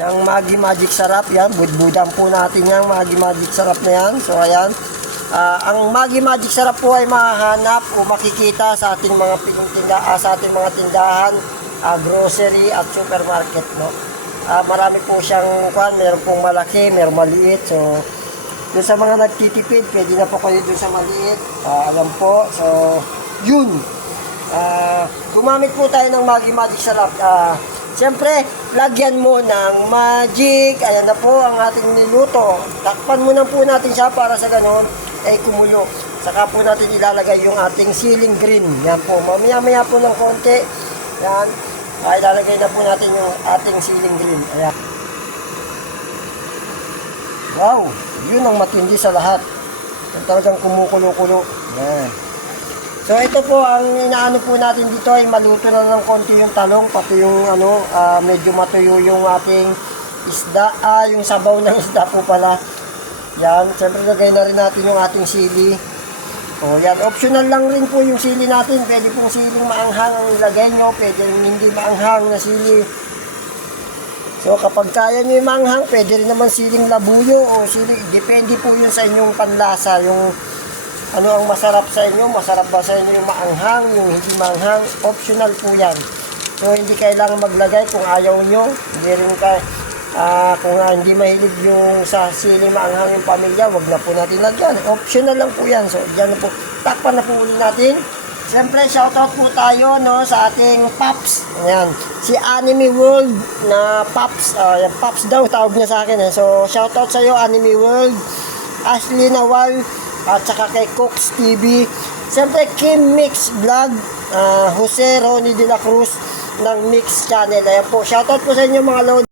ng Maggi Magic Sarap. Yan, budbudan po natin yan, Maggi Magic Sarap na yan. So ayan, ang Maggi Magic Sarap po ay mahahanap o makikita sa ating mga tindahan, grocery at supermarket, no. Marami po siyang meron pong malaki, meron maliit. So doon sa mga nagtitipid, pwede na po kayo doon sa maliit. Alam po, so yun, gumamit po tayo ng Maggi Magic Sarap. Siyempre, lagyan mo ng magic. Ayan na po ang ating niluto. Takpan muna po natin siya para sa ganon ay kumulo. Saka po natin ilalagay yung ating ceiling green. Yan po, mamaya-maya po ng konti. Yan, ilalagay na po natin yung ating ceiling green. Ayan. Wow, yun ang matindi sa lahat. Yung talagang kumukulo-kulo. Yan. So ito po, ang inaano po natin dito ay maluto na ng konti yung talong, pati yung medyo matuyo yung ating isda, yung sabaw ng isda po pala. Yan, siyempre lagay na rin natin yung ating sili. O yan, optional lang rin po yung sili natin. Pwede pong siling maanghang ang ilagay nyo, pwede hindi maanghang na sili. So kapag kaya nyo yung maanghang, pwede rin naman siling labuyo o sili, depende po yun sa inyong panlasa, yung ano ang masarap sa inyo. Masarap ba sa inyo yung maanghang, yung hindi maanghang? Optional po yan. So hindi kailangan maglagay kung ayaw nyo. Hindi rin kung hindi mahilig yung sa sili maanghang yung pamilya, wag na po natin lagyan. Optional lang po yan. So dyan na po, takpan na po ulit natin. Siyempre shoutout po tayo, no, sa ating Pops. Ayan, si Anime World na Pops. Pops daw tawag niya sa akin. So shoutout sa iyo, Anime World, Ashley Nawal, at saka kay Cooks TV. Siyempre Kim Mix Vlog, Jose Ronnie de la Cruz ng Mix Channel. Ayan po, shoutout po sa inyo mga lord.